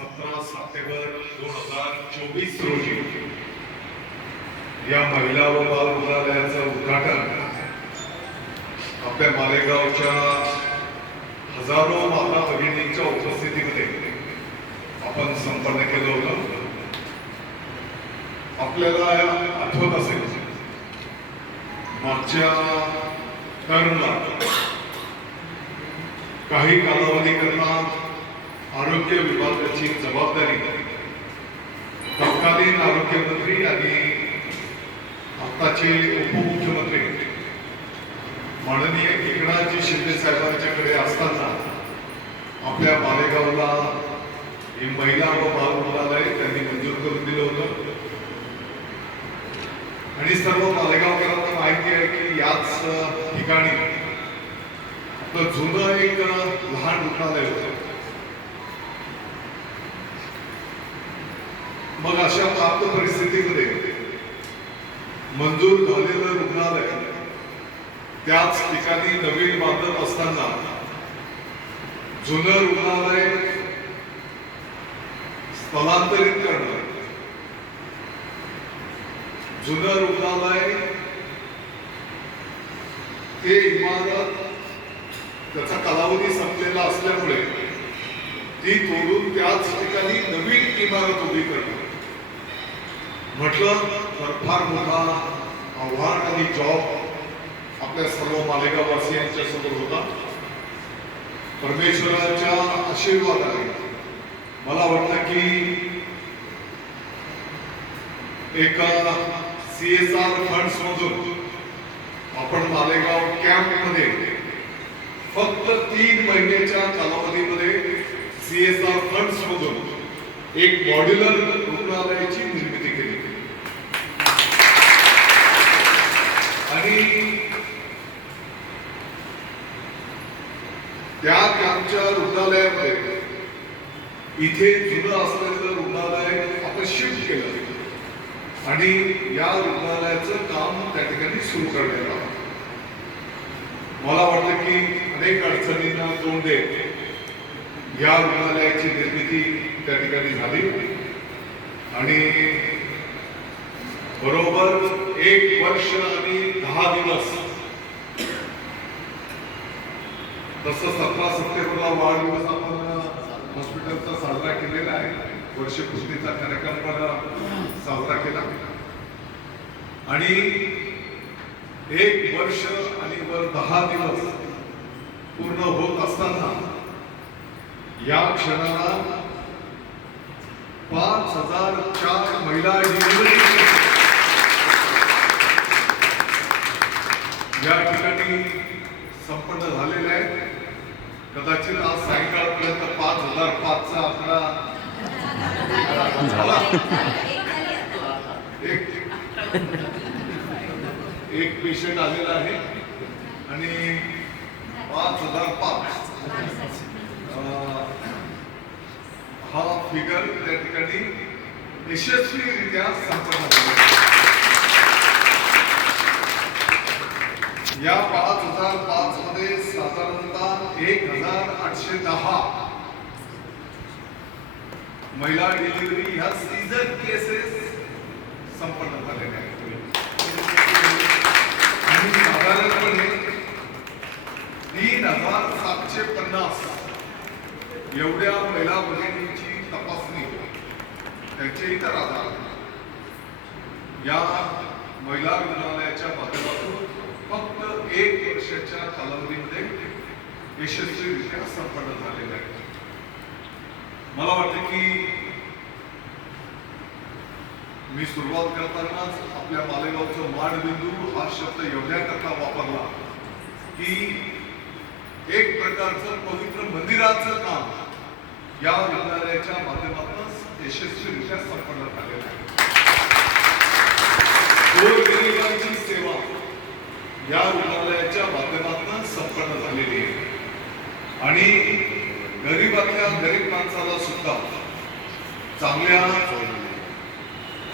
सतरा सप्टेंबर दोन हजार चोवीस रोजी या महिला व बाल रुग्णालयाचं उद्घाटन आपल्या मालेगावच्या हजारो माता भगिनींच्या उपस्थितीमध्ये आपण संपन्न केलं होतं. आपल्याला आठवत असेल मागच्या टर्मला काही कालावधीकरता आरोग्य विभागाची जबाबदारी तत्कालीन आरोग्यमंत्री आणि आताचे उपमुख्यमंत्री. माननीय एकनाथजी शिंदे साहेबांच्याकडे असताना आपल्या मालेगावला हे महिला व बाल रुग्णालय त्यांनी मंजूर करून दिलं होतं. आणि सर्व मालेगावकरांना माहिती आहे की याच ठिकाणी आपलं जुनं एक लहान रुग्णालय होतं. मग अशा प्राप्त परिस्थितीमध्ये मंजूर झालेलं रुग्णालय त्याच ठिकाणी नवीन बांधत असताना जुनं रुग्णालय स्थलांतरित करणं जुनं रुग्णालय ते इमारत त्याचा कालावधी संपलेला असल्यामुळे ती तोडून त्याच ठिकाणी नवीन इमारत उभी करणं. म्हटलं तर फार मोठा आव्हान आणि जॉब आपल्या सर्व मालेगाववासियांच्या समोर होता. परमेश्वराच्या आशीर्वादाने मला वाटतं की एका सी एस आर फंड्स मधून आपण मालेगाव कॅम्पमध्ये फक्त तीन महिन्याच्या कालावधीमध्ये सी एस आर फंड्स मधून एक मॉड्युलर रुग्णालयाची निर्मिती केली आणि त्या आमच्या रुग्णालयामध्ये इथे जुनं असलेलं रुग्णालय आपण शिफ्ट केलं आणि या रुग्णालयाचं काम त्या ठिकाणी सुरू करण्यात आलं. मला वाटतं की अनेक अडचणींना तोंड देत या रुग्णालयाची निर्मिती त्या ठिकाणी झाली आणि बरोबर एक वर्ष आणि दहा दिवस तसं सतरा सप्टेंबरला वाढदिवस आपण हॉस्पिटलचा साजरा केलेला आहे. वर्षपूर्तीचा कार्यक्रम पण साजरा केला. आणि एक वर्ष आणि वर दहा दिवस पूर्ण होत असताना या क्षणाला पाच हजार चार महिला या ठिकाणी संपन्न झालेल्या आहेत. कदाचित आज सायंकाळपर्यंत पाच हजार पाचचा आपला झाला. एक एक पेशंट आलेला आहे आणि पाच हजार पाच. हा फिगर त्या ठिकाणी यशस्वीरित्या संपन्न झाला या पाच हजार पाच मध्ये साधारणतः एक हजार दहा. महिला डिलिव्हरी ह्या सीझन केसेस संपन्न झालेल्या आहेत. आणि साधारणपणे तीन हजार सातशे पन्नास एवढ्या महिला भगिनींची तपासणी त्यांचे इतर आधार. या महिला रुग्णालय माध्यमातून फक्त एक वर्षाच्या कालावधीमध्ये यशस्वीरित्या संपन्न झालेलं आहे. मला वाटतं की मी सुरुवात करतानाच आपल्या मालेगावचं माडबिंदू हा शब्द एवढ्याकरता वापरला की एक प्रकारचं पवित्र मंदिराचं काम या रुग्णालयाच्या माध्यमातून यशस्वीरित्या संपन्न झालेलं आहे गोरगरिबांची सेवा या रुग्णालयाच्या माध्यमातून संपन्न झालेली आहे आणि गरीबातल्या गरीब माणसाला सुद्धा चांगल्या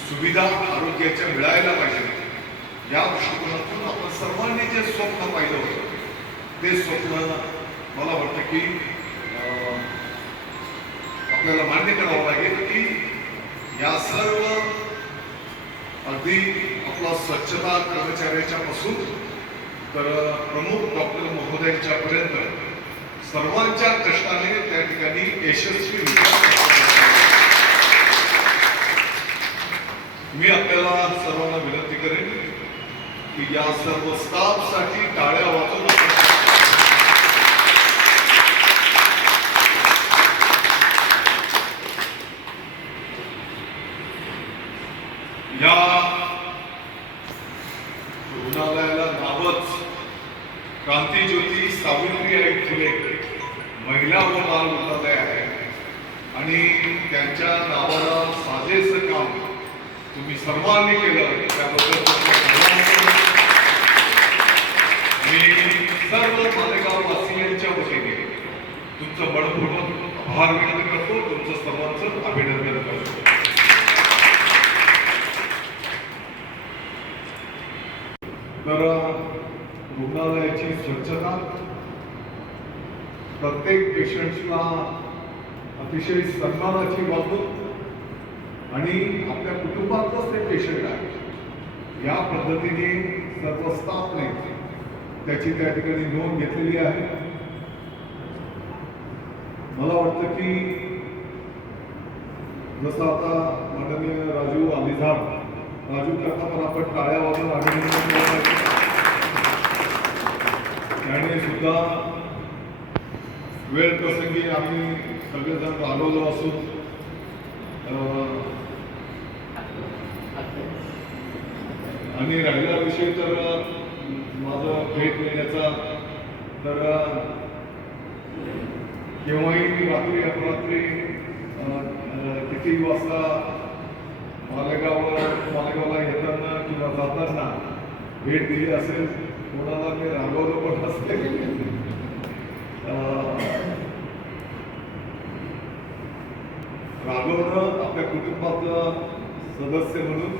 सुविधा आरोग्याच्या मिळायला पाहिजे. या दृष्टिकोनातून आपण सर्वांनी जे स्वप्न पाहिलं होतं ते स्वप्न मला वाटतं की आपल्याला मान्य करावं लागेल की या सर्व अगदी आपला स्वच्छता कर्मचाऱ्याच्या पासून तर प्रमुख डॉक्टर महोदयाच्यापर्यंत सर्वांच्या कष्टाने त्या ठिकाणी यशस्वी मी आपल्याला सर्वांना विनंती करेन की या सर्व स्टाफसाठी टाळ्या वाजवून आपण या रुग्णालयाला नावच क्रांतीज्योती सावित्रीबाई फुले महिला व बाल रुग्णालय आहे आणि त्यांच्या नावाला साजेचं काम तुम्ही सर्वांनी केलं त्याबद्दल मी सर्व मालेगाववासियांच्या वतीने तुमचं मनपूर्वक आभार व्यक्त करतो. तुमचं सर्वांचं अभिनंदन करतो. तर रुग्णालयाची स्वच्छता प्रत्येक पेशंट्सला अतिशय सन्मानाची वागणूक आणि आपल्या कुटुंबातच ते पेशंट आहे. या पद्धतीने सर्व स्टाफने त्याची त्या ठिकाणी नोंद घेतलेली आहे. मला वाटतं की जसं आता माननीय राजू आलिझाड राजू करता पण आपण टाळ्या वाजून अभिनंदन त्याने सुद्धा वेळ प्रसंगी आम्ही सगळेजण राबवलो असून आणि राहिला विषय तर माझं भेट देण्याचा तर केव्हाही मी रात्री अपरात्री किती वाजता मालेगावला मालेगावला येताना किंवा जाताना भेट दिली असेल कोणाला मी रागवलं पण असते रागवणं आपल्या कुटुंबातलं सदस्य म्हणून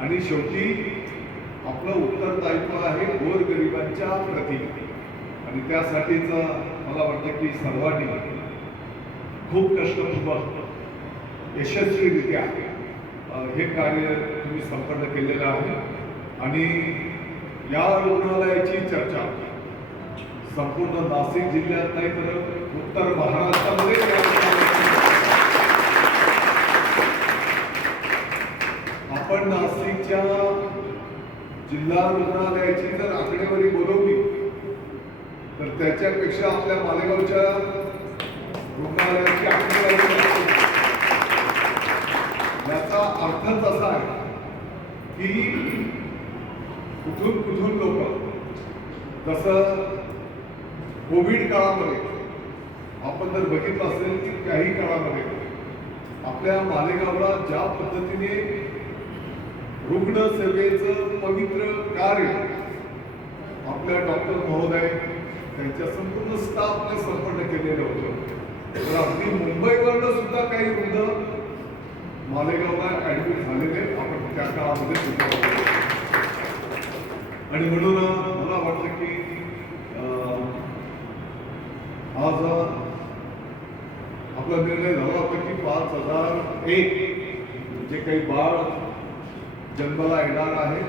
आणि शेवटी आपलं उत्तरदायित्व आहे गोरगरिबांच्या प्रती. आणि त्यासाठीच मला वाटतं की सर्वांनी खूप कष्टपूर्वक यशस्वीरित्या हे कार्य तुम्ही संपन्न केलेलं आहे. आणि या रुग्णालयाची चर्चा संपूर्ण नाशिक जिल्ह्यात नाही तर उत्तर महाराष्ट्रामध्ये या रुग्णालयाची आपण नाशिकच्या जिल्हा रुग्णालयाची जर आकडेवारी बोलवली तर त्याच्यापेक्षा आपल्या मालेगावच्या रुग्णालयाची आकडेवारी याचा अर्थच असा आहे की कुठून कुठून लोक जसं कोविड काळामध्ये आपण जर बघितलं असेल की काही काळामध्ये आपल्या मालेगावला ज्या पद्धतीने रुग्ण सेवेचं पवित्र कार्य आपल्या डॉक्टर महोदय त्यांच्या संपूर्ण स्टाफने संपन्न केलेलं होतं. तर अगदी मुंबईवरनं सुद्धा काही रुग्ण मालेगावला ऍडमिट झालेले आपण त्या काळामध्ये सुद्धा आणि म्हणून मला वाटतं की अं, आज आपला निर्णय झाला होता की पाच हजार एक जे काही बाळ जन्माला येणार आहे.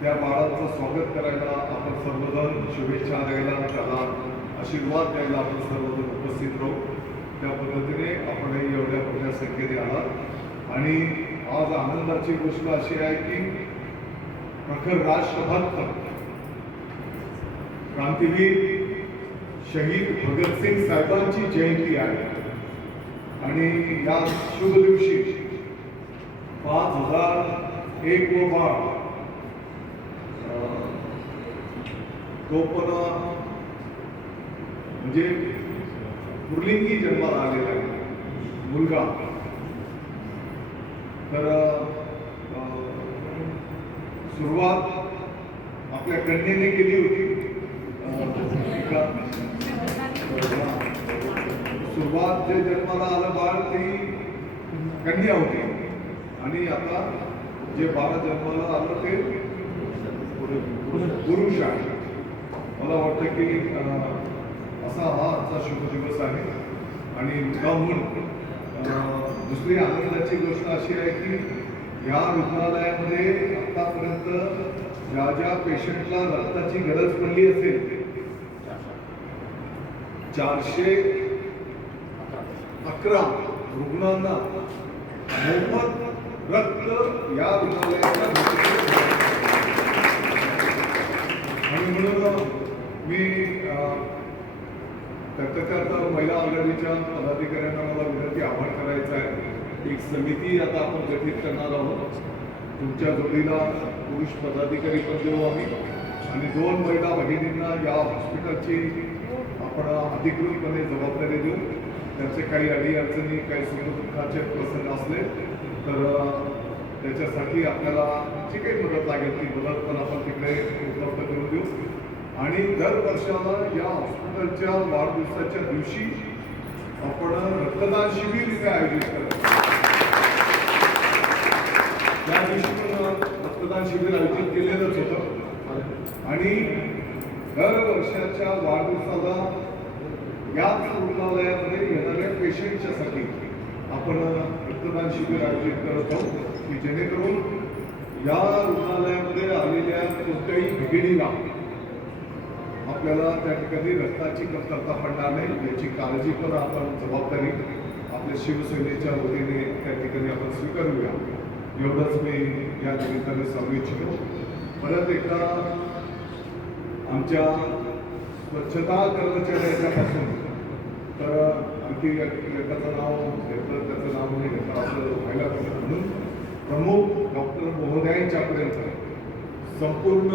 त्या बाळाचं स्वागत करायला आपण सर्वजण शुभेच्छा द्यायला त्याला आशीर्वाद द्यायला आपण सर्वजण उपस्थित राहू. त्या पद्धतीने आपणही एवढ्या मोठ्या संख्येने आलात. आणि आज आनंदाची गोष्ट अशी आहे की प्रखर राष्ट्रभक्त क्रांतीवीर शहीद भगतसिंग साहेबांची जयंती आहे. आणि या शुभ दिवशी पाच हज़ार एक अं, तो पण म्हणजे पुर्लिंगी जन्माला आलेला आहे मुलगा तर सुरुवात आपल्या कन्येने केली होती। सुरुवात जे जन्माला आलं बाळ ती कन्या होती। आणि आता जे बाळ जन्माला आलं ते पुरुष आहे. मला वाटतं की असा हा आजचा शुभ दिवस आहे. आणि म्हणून दुसरी आनंदाची गोष्ट अशी आहे की या रुग्णालयामध्ये आतापर्यंत ज्या ज्या पेशंटला रक्ताची गरज पडली असेल चारशे अकरा रुग्णांना मोफत रक्त या रुग्णालयाच्या आणि म्हणून मी अं, महिला आघाडीच्या पदाधिकाऱ्यांना मला विनंती आवाहन करायचं आहे. एक समिती आता आपण गठीत करणार आहोत. तुमच्या जोडीला पुरुष पदाधिकारी पण देऊ आम्ही. आणि दोन महिला भगिनींना या हॉस्पिटलची आपण अधिकृतपणे जबाबदारी देऊ. त्यांचे काही अडीअडचणी काही सुखदुःखाचे प्रसंग असले तर त्याच्यासाठी आपल्याला जी काही मदत लागेल ती मदत पण आपण तिकडे उपलब्ध करून देऊ. आणि दर वर्षाला या हॉस्पिटलच्या वाढदिवसाच्या दिवशी आपण रक्तदान शिबिर इथे आयोजित करतो. त्या दिवशी पण रक्तदान शिबिर आयोजित केलेलंच होतं. आणि दर वर्षाच्या वाढदिवसाला याच रुग्णालयामध्ये येणाऱ्या पेशंटच्यासाठी आपण रक्तदान शिबिर आयोजित करत आहोत की जेणेकरून या रुग्णालयामध्ये आलेल्या कोणत्याही भिगडीला आपल्याला त्या ठिकाणी रक्ताची कमतरता पडणार नाही याची काळजी पण आपण जबाबदारी आपल्या शिवसेनेच्या वतीने त्या ठिकाणी आपण स्वीकारूया. एवढंच मी या निमित्ताने सांगू इच्छितो. परत एकदा आमच्या स्वच्छता कर्मचाऱ्याच्यापासून तर आणखी एक- नाव घेतलं त्याचं नाव नाही घेतलं असं व्हायला पाहिजे. म्हणून प्रमुख डॉक्टर महोदयांच्यापर्यंत संपूर्ण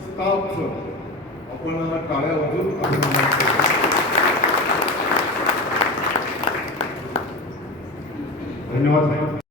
स्टाफचं आपण टाळ्या वाजून अभिनंदन धन्यवाद साहेब.